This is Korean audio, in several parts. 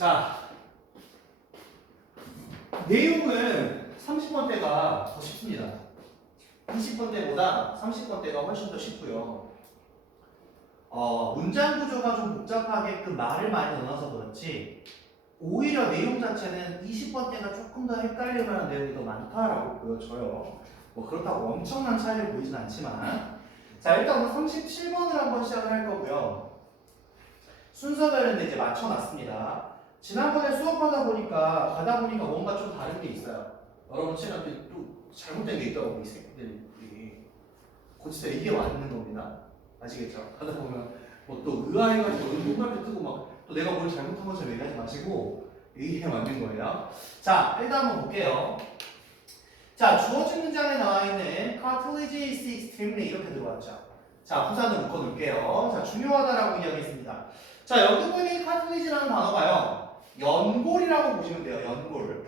자, 내용은 30번대가 더 쉽습니다. 20번대보다 30번대가 훨씬 더 쉽고요. 문장 구조가 좀 복잡하게끔 말을 많이 넣어서 그렇지 오히려 내용 자체는 20번대가 조금 더 헷갈릴 만한 내용이 더 많다라고 보여져요. 뭐 그렇다고 엄청난 차이를 보이진 않지만 자, 일단 오늘 37번을 한번 시작을 할 거고요. 순서별은 이제 맞춰놨습니다. 지난번에 수업하다 보니까 가다 보니까 뭔가 좀 다른 게 있어요. 여러분 친구한테 또 잘못된 게 있다고 이 새끼들이 고치자 이게 맞는 겁니다. 아시겠죠? 가다 보면 뭐 또 의아해가지고 눈깔도 뜨고 막 또 내가 뭘 잘못한 것처럼 얘기하지 마시고 이게 맞는 거예요. 자, 일단 한번 볼게요. 자, 주어진 문장에 나와 있는 cartilage is extremely 이렇게 들어왔죠. 자, 부사는 묶어둘게요. 자, 중요하다라고 이야기했습니다. 자, 여기 보니 cartilage라는 단어가요. 연골이라고 보시면 돼요. 연골.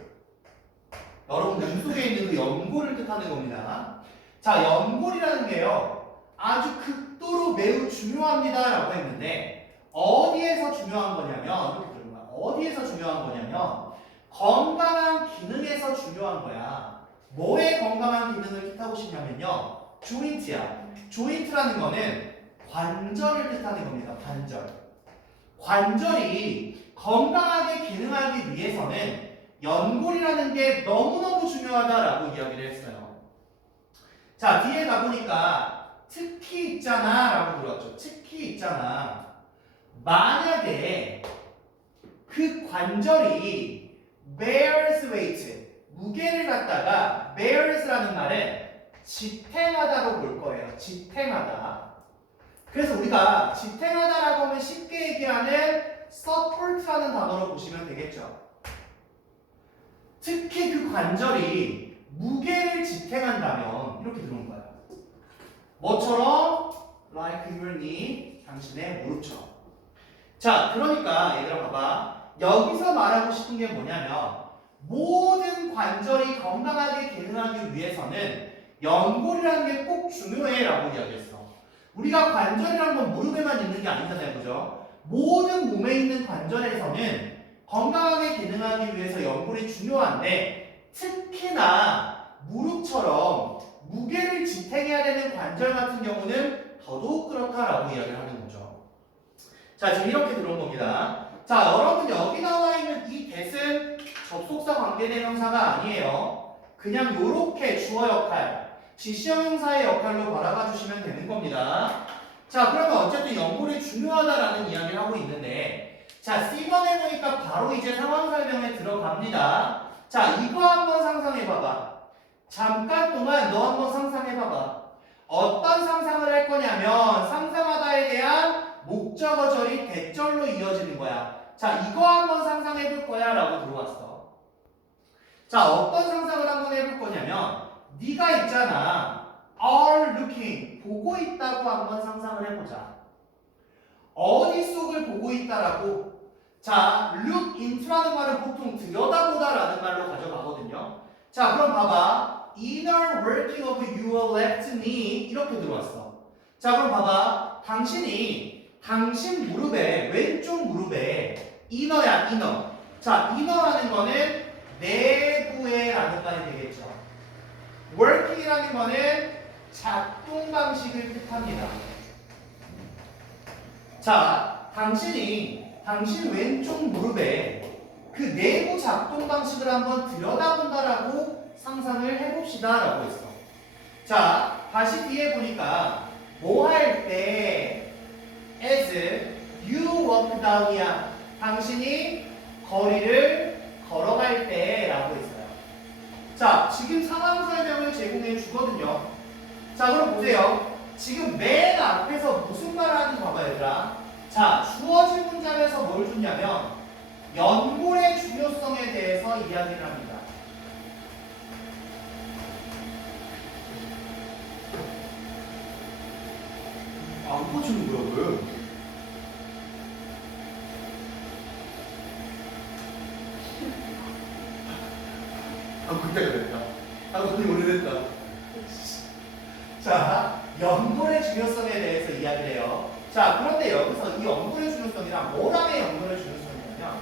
여러분 눈 속에 있는 그 연골을 뜻하는 겁니다. 자, 연골이라는 게요. 아주 극도로 매우 중요합니다라고 했는데 어디에서 중요한 거냐면 이렇게 들은 거야. 어디에서 중요한 거냐면 건강한 기능에서 중요한 거야. 뭐의 건강한 기능을 뜻하고 싶냐면요. 조인트야. 조인트라는 거는 관절을 뜻하는 겁니다. 관절. 관절이 건강하게 기능하기 위해서는 연골이라는 게 너무너무 중요하다라고 이야기를 했어요. 자, 뒤에 가보니까 특히 있잖아 라고 들어왔죠. 특히 있잖아. 만약에 그 관절이 bears weight, 무게를 갖다가 bears라는 말은 지탱하다로 볼 거예요. 지탱하다. 그래서 우리가 지탱하다라고 하면 쉽게 얘기하는 support라는 단어로 보시면 되겠죠. 특히 그 관절이 무게를 지탱한다면 이렇게 들어온 거예요. 뭐처럼? like your knee, 당신의 무릎처럼. 자, 그러니까 얘들아 봐봐. 여기서 말하고 싶은 게 뭐냐면 모든 관절이 건강하게 기능하기 위해서는 연골이라는 게 꼭 중요해 라고 이야기했어. 우리가 관절이란 건 무릎에만 있는 게 아니잖아요. 그죠? 모든 몸에 있는 관절에서는 건강하게 기능하기 위해서 연골이 중요한데 특히나 무릎처럼 무게를 지탱해야 되는 관절 같은 경우는 더더욱 그렇다라고 이야기를 하는 거죠. 자, 지금 이렇게 들어온 겁니다. 자, 여러분 여기 나와 있는 이 that은 접속사 관계대명사가 아니에요. 그냥 요렇게 주어 역할, 지시형 형사의 역할로 바라봐 주시면 되는 겁니다. 자, 그러면 어쨌든 연골이 중요하다라는 이야기를 하고 있는데 자, C번에 보니까 바로 이제 상황 설명에 들어갑니다. 자, 이거 한번 상상해봐봐. 잠깐 동안 너 한번 상상해봐봐. 어떤 상상을 할 거냐면 상상하다에 대한 목적어절이 대절로 이어지는 거야. 자, 이거 한번 상상해 볼 거야 라고 들어왔어. 자, 어떤 상상을 한번 해볼 거냐면 네가 있잖아. are looking, 보고 있다고 한번 상상을 해보자. 어디 속을 보고 있다라고? 자, look into라는 말은 보통 들여다보다라는 말로 가져가거든요. 자, 그럼 봐봐. inner working of your left knee 이렇게 들어왔어. 자, 그럼 봐봐. 당신 무릎에, 왼쪽 무릎에 inner야, inner. 자, inner라는 거는 내부에 라는 말이 되겠죠. working이라는 거는 작동 방식을 뜻합니다. 자, 당신 왼쪽 무릎에 그 내부 작동 방식을 한번 들여다본다라고 상상을 해봅시다 라고 했어. 자, 다시 뒤에 보니까 뭐 할 때 as you walk down이야. 당신이 거리를 걸어갈 때 라고 했어요. 자, 지금 상황 설명을 제공해 주거든요. 자, 그럼 보세요. 지금 맨 앞에서 무슨 말을 하는지 봐봐요, 얘들아. 자, 주어진 문장에서 뭘 줬냐면 연골의 중요성에 대해서 이야기를 합니다. 안 꺼지는 거야, 왜? 그때 그랬다. 그때 오래됐다. 자, 연골의 중요성에 대해서 이야기를 해요. 자, 그런데 여기서 이 연골의 중요성이랑 뭐라의 연골의 중요성이냐면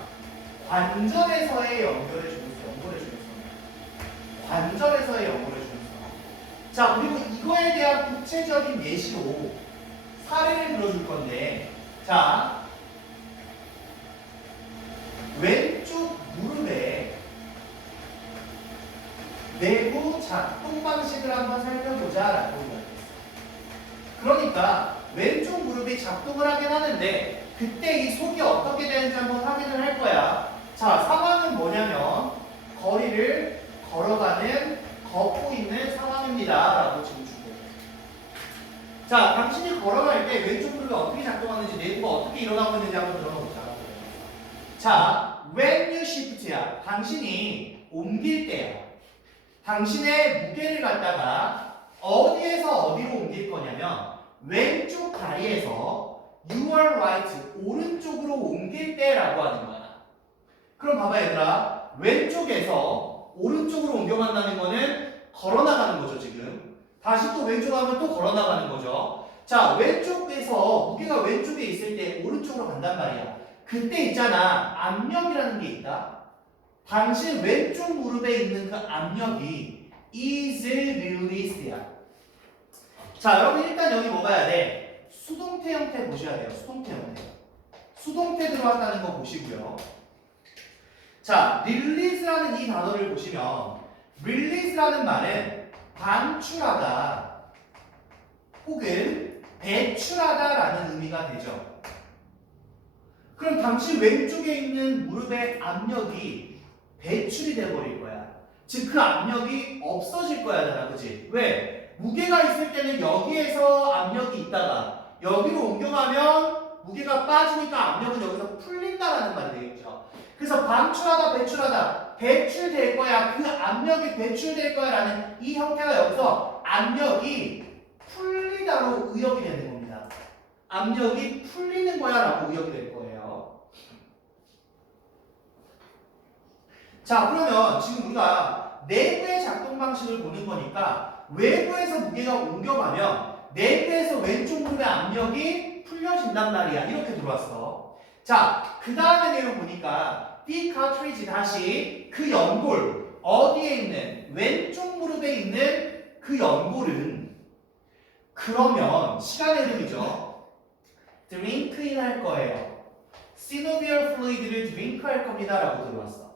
관점에서의 연결의 중요성, 연골의 중요성. 관점에서의 연골의 중요성. 자, 그리고 이거에 대한 구체적인 예시로 사례를 들어줄 건데, 자, 왼쪽 무릎에 내부 작동 방식을 한번 살펴보자라고 이야기했어요. 그러니까 왼쪽 무릎이 작동을 하긴 하는데 그때 이 속이 어떻게 되는지 한번 확인을 할 거야. 자, 상황은 뭐냐면 거리를 걸어가는 걷고 있는 상황입니다 라고 지금 주고. 자, 당신이 걸어갈 때 왼쪽 무릎이 어떻게 작동하는지, 내부가 어떻게 일어나고 있는지 한번 들어보자. 자, when you shift야, 당신이 옮길 때야. 당신의 무게를 갖다가 어디에서 어디로 옮길 거냐면 왼쪽 다리에서 you are right, 오른쪽으로 옮길 때라고 하는 거야. 그럼 봐봐 얘들아, 왼쪽에서 오른쪽으로 옮겨간다는 거는 걸어나가는 거죠 지금. 다시 또 왼쪽 하면 또 걸어나가는 거죠. 자, 왼쪽에서 무게가 왼쪽에 있을 때 오른쪽으로 간단 말이야. 그때 있잖아, 압력이라는 게 있다. 당신 왼쪽 무릎에 있는 그 압력이 is released야. 자, 여러분 일단 여기 뭐 봐야 돼? 수동태 형태 보셔야 돼요. 수동태 형태. 수동태 들어왔다는 거 보시고요. 자, release라는 이 단어를 보시면 release라는 말은 방출하다 혹은 배출하다라는 의미가 되죠. 그럼 당신 왼쪽에 있는 무릎의 압력이 배출이 돼버릴 거야. 즉 그 압력이 없어질 거야, 그치? 왜? 무게가 있을 때는 여기에서 압력이 있다가 여기로 옮겨가면 무게가 빠지니까 압력은 여기서 풀린다라는 말이 되겠죠. 그래서 방출하다, 배출하다, 배출될 거야. 그 압력이 배출될 거야 라는 이 형태가 여기서 압력이 풀리다로 의역이 되는 겁니다. 압력이 풀리는 거야 라고 의역이 될 거예요. 자, 그러면 지금 우리가 내부의 작동 방식을 보는 거니까 외부에서 무게가 옮겨가면 내부에서 왼쪽 무릎의 압력이 풀려진단 말이야. 이렇게 들어왔어. 자, 그 다음에 내용 보니까 D cartridge 다시 그 연골 어디에 있는 왼쪽 무릎에 있는 그 연골은 그러면 시간의 흐름이죠. drink in 할 거예요. synovial fluid를 drink 할 겁니다 라고 들어왔어.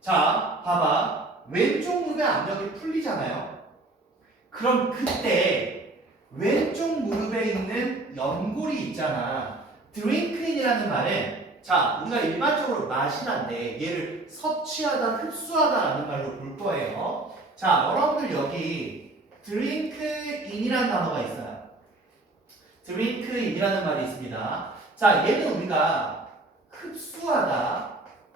자, 봐봐. 왼쪽 무릎의 압력이 풀리잖아요. 그럼 그때 왼쪽 무릎에 있는 연골이 있잖아. drink in이라는 말은 자, 우리가 일반적으로 마시는데 얘를 섭취하다, 흡수하다라는 말로 볼 거예요. 자, 여러분들 여기 drink in이라는 단어가 있어요. drink in이라는 말이 있습니다. 자, 얘는 우리가 흡수하다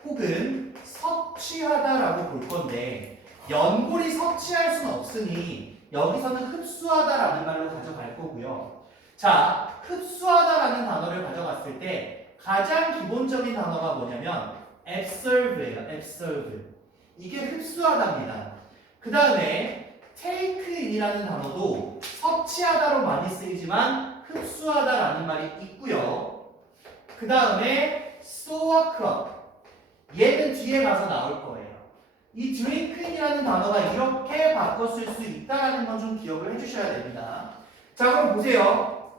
혹은 섭취하다라고 볼 건데 연골이 섭취할 수는 없으니 여기서는 흡수하다라는 말로 가져갈 거고요. 자, 흡수하다라는 단어를 가져갔을 때 가장 기본적인 단어가 뭐냐면 absorbe예요. absorb. 이게 흡수하다입니다. 그 다음에 take in이라는 단어도 섭취하다로 많이 쓰이지만 흡수하다라는 말이 있고요. 그 다음에 soak up. 얘는 뒤에 가서 나올 거예요. 이 drink in이라는 단어가 이렇게 바꿨을 수 있다는 건 좀 기억을 해주셔야 됩니다. 자, 그럼 보세요.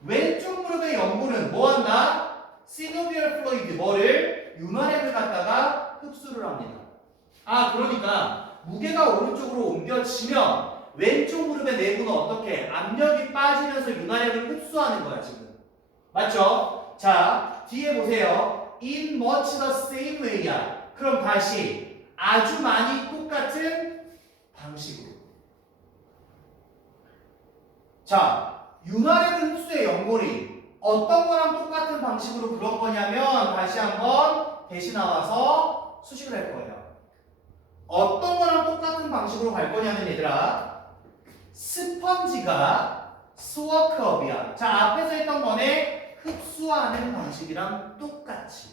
왼쪽 무릎의 연골은 뭐 한다? synovial fluid, 뭐를? 윤활액을 갖다가 흡수를 합니다. 아, 그러니까 무게가 오른쪽으로 옮겨지면 왼쪽 무릎의 내부는 어떻게? 압력이 빠지면서 윤활액을 흡수하는 거야, 지금. 맞죠? 자, 뒤에 보세요. In much the same way야. 그럼 다시 아주 많이 똑같은 방식으로. 자, 윤활액을 흡수의 연골이 어떤 거랑 똑같은 방식으로 그런 거냐면 다시 한번 대시 나와서 수식을 할 거예요. 어떤 거랑 똑같은 방식으로 갈 거냐면 얘들아, 스펀지가 스워크업이야. 자, 앞에서 했던 거네. 흡수하는 방식이랑 똑같이.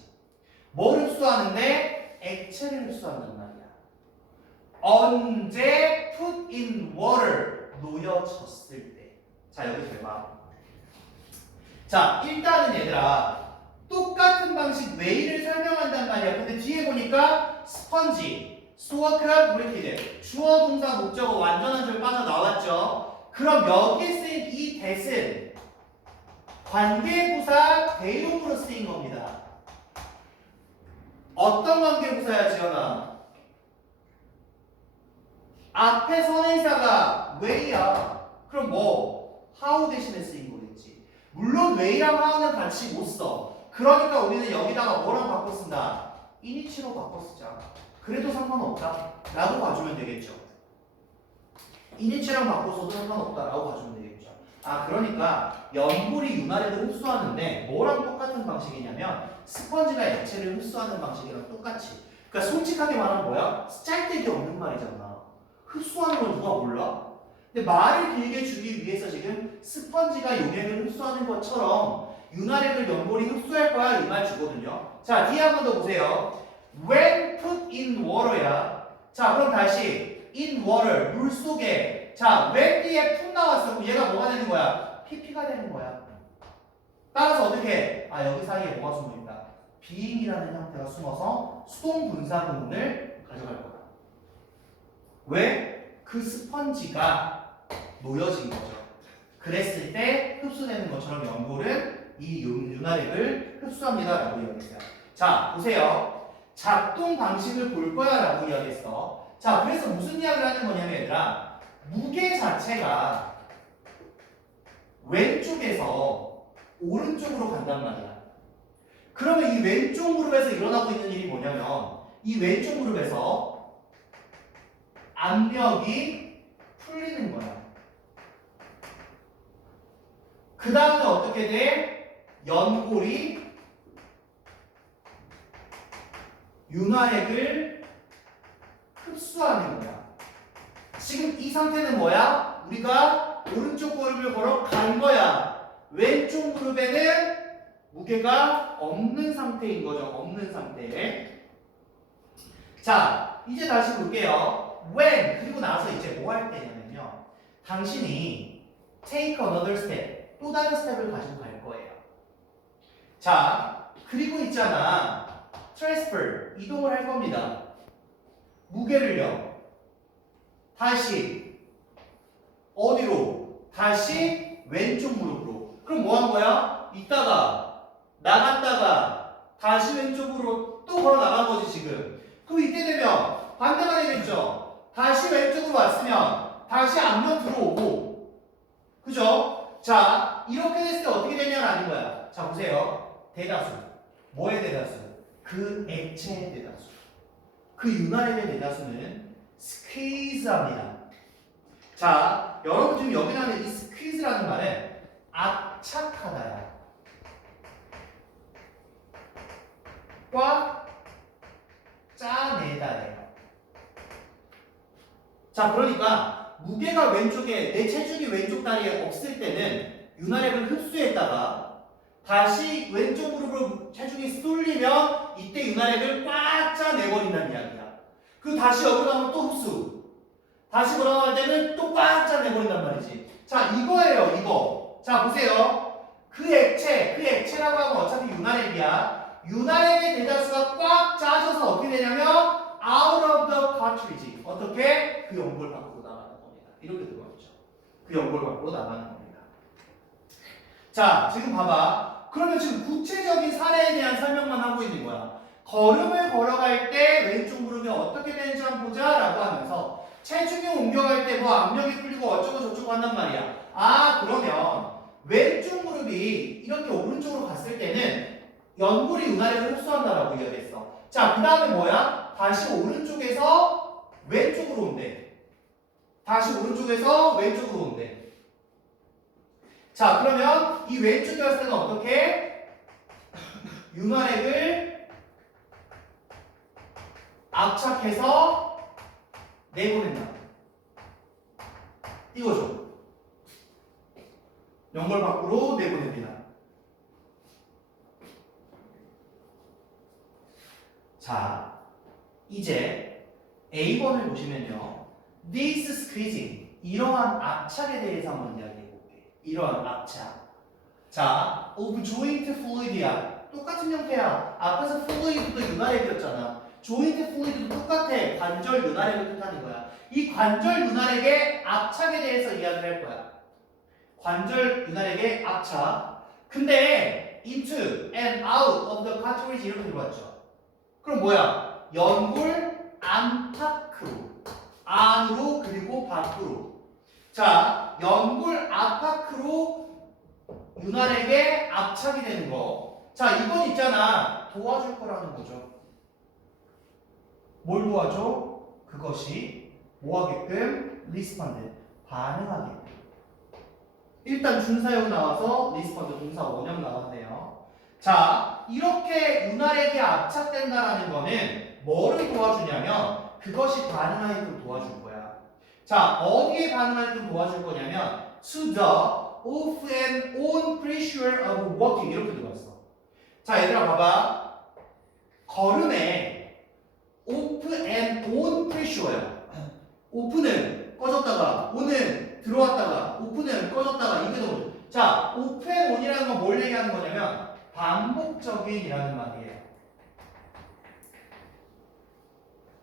뭘 흡수하는데? 액체를 흡수한단 말이야. 언제? put in water. 놓여졌을 때. 자, 여기 잘 봐. 자, 일단은 얘들아, 똑같은 방식 웨이를 설명한단 말이야. 근데 뒤에 보니까 스펀지, 수어크랍, 브리티드 주어 동사 목적어 완전한 줄 빠져나왔죠. 그럼 여기에 쓰인 이 that은 관계부사 대용으로 쓰인 겁니다. 어떤 관계부사야 지연아? 앞에 선행사가 way야. 그럼 뭐? how 대신에 쓰인 거겠지. 물론 way랑 how는 같이 못 써. 그러니까 우리는 여기다가 뭐랑 바꿔 쓴다? init로 바꿔 쓰자. 그래도 상관없다 라고 봐주면 되겠죠. init랑 바꿔서도 상관없다 라고 봐주면 되겠죠. 아, 그러니까 연골이 윤활액을 흡수하는데 뭐랑 똑같은 방식이냐면 스펀지가 액체를 흡수하는 방식이랑 똑같이. 그러니까 솔직하게 말하면 뭐야? 짤데기 없는 말이잖아. 흡수하는 걸 누가 몰라? 근데 말을 길게 주기 위해서 지금 스펀지가 용액을 흡수하는 것처럼 윤활액을 연골이 흡수할 거야 이 말 주거든요. 자, 뒤에 한 번 더 보세요. When put in water야. 자, 그럼 다시 in water, 물 속에. 자, when 뒤에 put 나왔어. 그럼 얘가 뭐가 되는 거야? pp가 되는 거야. 따라서 어떻게 해? 아, 여기 사이에 뭐가 숨어있다? being이라는 형태가 숨어서 수동 분사 구문을 가져갈 거야. 왜? 그 스펀지가 놓여진 거죠. 그랬을 때 흡수되는 것처럼 연골은 이 윤활액을 흡수합니다 라고 이야기했어요. 자, 보세요. 작동 방식을 볼 거야 라고 이야기했어. 자, 그래서 무슨 이야기를 하는 거냐면 얘들아, 무게 자체가 왼쪽에서 오른쪽으로 간단 말이야. 그러면 이 왼쪽 무릎에서 일어나고 있는 일이 뭐냐면 이 왼쪽 무릎에서 압력이 풀리는 거야. 그 다음에 어떻게 돼? 연골이 윤활액을 흡수하는 거야. 지금 이 상태는 뭐야? 우리가 오른쪽 무릎을 걸어 간 거야. 왼쪽 무릎에는 무게가 없는 상태인 거죠. 없는 상태. 자, 이제 다시 볼게요. when 그리고 나서 이제 뭐 할 때냐면요. 당신이 take another step 또 다른 스텝을 가지고 갈 거예요. 자, 그리고 있잖아. transfer 이동을 할 겁니다. 무게를요. 다시 어디로? 다시 왼쪽 무릎으로. 그럼 뭐 한 거야? 이따가 나갔다가 다시 왼쪽으로 또 걸어 나간 거지 지금. 그럼 이때 되면 반대가 되겠죠. 다시 왼쪽으로 왔으면 다시 앞면 들어오고, 그죠? 자, 이렇게 됐을 때 어떻게 되냐는 아닌 거야. 자, 보세요. 대다수. 뭐의 대다수? 그 액체의 대다수. 그 윤활액의 대다수는 squeeze합니다. 자, 여러분 지금 여기 나오는 이 squeeze라는 말은 압착하다야. 꽉 짜내다예요. 자, 그러니까 무게가 왼쪽에 내 체중이 왼쪽 다리에 없을 때는 윤활액을 흡수했다가 다시 왼쪽 무릎으로 체중이 쏠리면 이때 윤활액을 꽉 짜내버린다는 이야기야. 그리고 다시 여기로 가면 또 흡수. 다시 돌아갈 때는 또 꽉 짜내버린단 말이지. 자, 이거예요, 이거. 자, 보세요. 그 액체라고 하면 어차피 윤활액이야. 윤활액의 대다수가 꽉 짜져서 어떻게 되냐면 out of the cartridge. 어떻게? 그 연골 밖으로 나가는 겁니다. 이렇게 들어가죠. 그 연골 밖으로 나가는 겁니다. 자, 지금 봐봐. 그러면 지금 구체적인 사례에 대한 설명만 하고 있는 거야. 걸음을 걸어갈 때 왼쪽 무릎이 어떻게 되는지 한번 보자 라고 하면서 체중이 옮겨갈 때 뭐 압력이 풀리고 어쩌고 저쩌고 한단 말이야. 아, 그러면 왼쪽 무릎이 이렇게 오른쪽으로 갔을 때는 연골이 윤활액을 흡수한다라고 이야기했어. 자, 그 다음에 뭐야? 다시 오른쪽에서 왼쪽으로 온대. 다시 오른쪽에서 왼쪽으로 온대. 자, 그러면 이 왼쪽에 왔을 때는 어떻게? 윤활액을 압착해서 내보낸다. 이거죠. 연골 밖으로 내보냅니다. 자, 이제 A번을 보시면요. This squeezing, 이러한 압착에 대해서 한번 이야기해 볼게요. 이러한 압착. 자, of joint fluid이야. 똑같은 형태야. 앞에서 플루이드도 윤활액이었잖아. 조인트 플루이드도 똑같아. 관절 윤활액을 뜻하는 거야. 이 관절 윤활액의 압착에 대해서 이야기를 할 거야. 관절 윤활액의 압착. 근데 into and out of the cartilage 이렇게 들어왔죠. 그럼 뭐야? 연골 안팎으로, 안으로 그리고 밖으로. 자, 연골 안팎으로 윤활액에 압착이 되는 거. 자, 이건 있잖아. 도와줄 거라는 거죠. 뭘 도와줘? 그것이 뭐 하게끔? 리스폰드. 반응하게끔. 일단 준사역 나와서 리스폰드 동사 원형 나왔네요. 자, 이렇게 윤활액이 압착된다라는 거는 뭐를 도와주냐면 그것이 반응하게끔 도와줄 거야. 자, 어디에 반응하게끔 도와줄 거냐면 to the off and on pressure of walking 이렇게 들어갔어. 자, 얘들아 봐봐. 걸음에 off and on pressure야. 오프는 꺼졌다가 on은 들어왔다가 오프는 꺼졌다가 이게 더. 자, off and on이라는 건 뭘 얘기하는 거냐면 반복적인이라는 말이에요.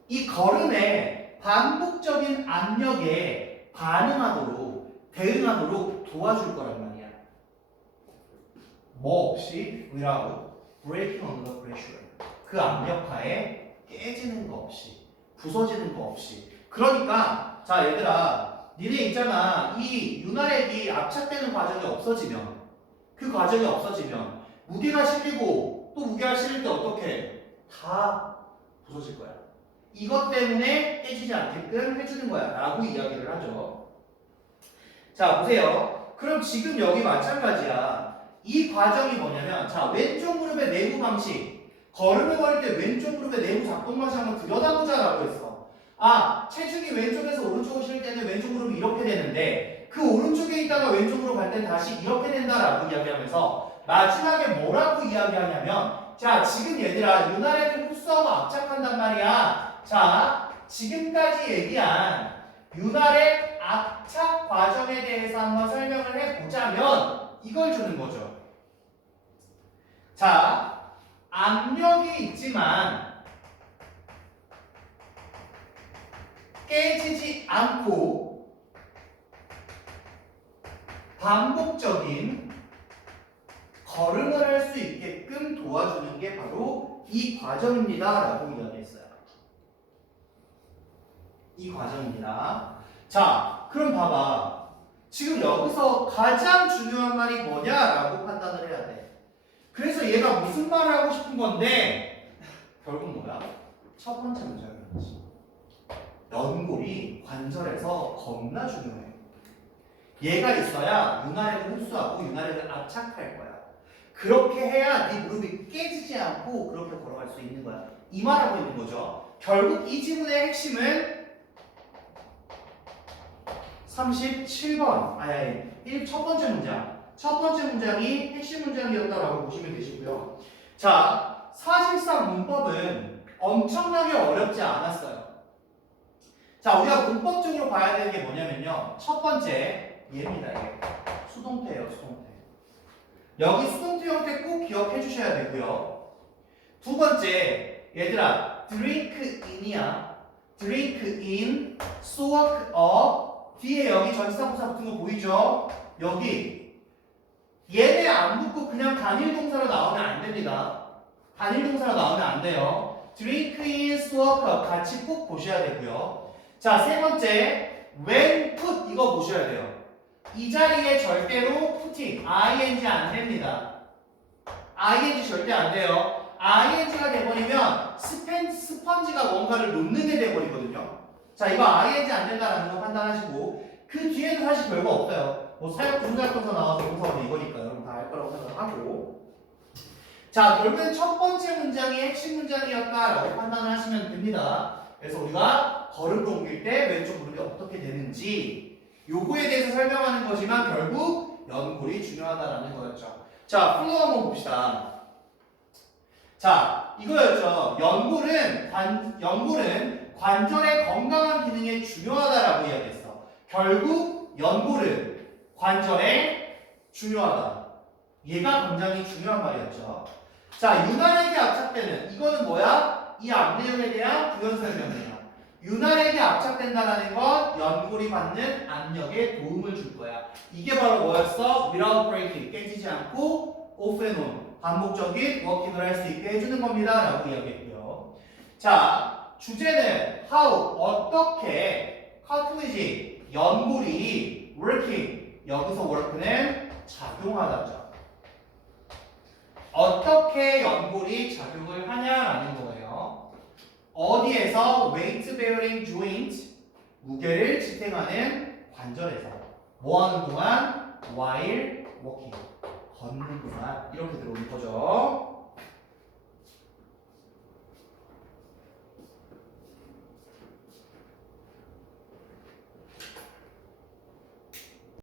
이 걸음에 반복적인 압력에 반응하도록 대응하도록 도와줄 거란 말이야. 뭐 없이 without breaking under pressure. 그 압력하에 깨지는 거 없이 부서지는 거 없이. 그러니까 자 얘들아 니네 있잖아. 이 윤활액이 압착되는 과정이 없어지면 그 과정이 없어지면 무게가 실리고 또 무게가 실릴 때 어떻게 다 부서질 거야. 이것 때문에 깨지지 않게끔 해주는 거야 라고 이야기를 하죠. 자 보세요. 그럼 지금 여기 마찬가지야. 이 과정이 뭐냐면 자 왼쪽 무릎의 내부 방식 걸음을 걸을 때 왼쪽 무릎의 내부 작동 방식 한번 들여다보자 라고 했어. 아 체중이 왼쪽에서 오른쪽으로 실릴 때는 왼쪽 무릎이 이렇게 되는데 그 오른쪽에 있다가 왼쪽으로 갈 때 다시 이렇게 된다라고 이야기하면서 마지막에 뭐라고 이야기하냐면 자 지금 얘들아 윤활액을 흡수하고 압착한단 말이야. 자 지금까지 얘기한 윤활액 압착 과정에 대해서 한번 설명을 해보자면 이걸 주는 거죠. 자 압력이 있지만 깨지지 않고 반복적인 걸음을 할 수 있게끔 도와주는 게 바로 이 과정입니다 라고 이야기했어요. 이 과정입니다. 자 그럼 봐봐. 지금 여기서 가장 중요한 말이 뭐냐라고 판단을 해야 돼. 그래서 얘가 무슨 말을 하고 싶은 건데 결국 뭐야? 첫 번째 문장이었지. 연골이 관절에서 겁나 중요해. 얘가 있어야 윤활액을 흡수하고 윤활액을 압착할 거야. 그렇게 해야 네 무릎이 깨지지 않고 그렇게 걸어갈 수 있는 거야. 이 말하고 있는 거죠. 결국 이 지문의 핵심은 37번 첫 번째 문장. 첫 번째 문장이 핵심 문장이었다라고 보시면 되시고요. 자, 사실상 문법은 엄청나게 어렵지 않았어요. 자, 우리가 문법적으로 봐야 되는 게 뭐냐면요. 첫 번째, 얘입니다. 얘. 수동태예요, 수동태. 여기 수동태 형태 꼭 기억해 주셔야 되고요. 두 번째, 얘들아, drink in이야. drink in, soak up. 뒤에 여기 전치사부사 붙은 거 보이죠? 여기. 얘네 안 붙고 그냥 단일 동사로 나오면 안 됩니다. 단일 동사로 나오면 안 돼요. drink in, soak up. 같이 꼭 보셔야 되고요. 자, 세 번째, when put 이거 보셔야 돼요. 이 자리에 절대로 putting, ing 안 됩니다. ing 절대 안 돼요. ing가 돼버리면 스펀지가 뭔가를 놓는 게 돼버리거든요. 자, 이거 ing 안 된다라는 거 판단하시고 그 뒤에는 사실 별거 없어요. 뭐 사역 분사동사 나와서 동사가 이거니까 여러분 다 알 거라고 생각하고. 자, 결국엔 첫 번째 문장이 핵심 문장이었다라고 판단을 하시면 됩니다. 그래서 우리가 걸음을 옮길 때 왼쪽 무릎이 어떻게 되는지 요거에 대해서 설명하는 거지만 결국 연골이 중요하다라는 거였죠. 자, 플로우 한번 봅시다. 자, 이거였죠. 연골은 관절의 건강한 기능에 중요하다라고 이야기했어. 결국 연골은 관절에 중요하다. 얘가 굉장히 중요한 말이었죠. 자, 유난에게 압착되는 이거는 뭐야? 이 앞 내용에 대한 부연 설명이에요. 유난에게 압착된다라는 건 연골이 받는 압력에 도움을 줄 거야. 이게 바로 뭐였어? without breaking, 깨지지 않고 off and on, 반복적인 워킹을 할 수 있게 해주는 겁니다 라고 이야기했고요. 자, 주제는 how, 어떻게 cartilage, 연골이 working, 여기서 work는 작용하다죠. 어떻게 연골이 작용을 하냐라는 거예요. 어디에서 weight bearing joint, 무게를 지탱하는 관절에서 뭐 하는 동안? while walking, 걷는 동안 이렇게 들어오는 거죠.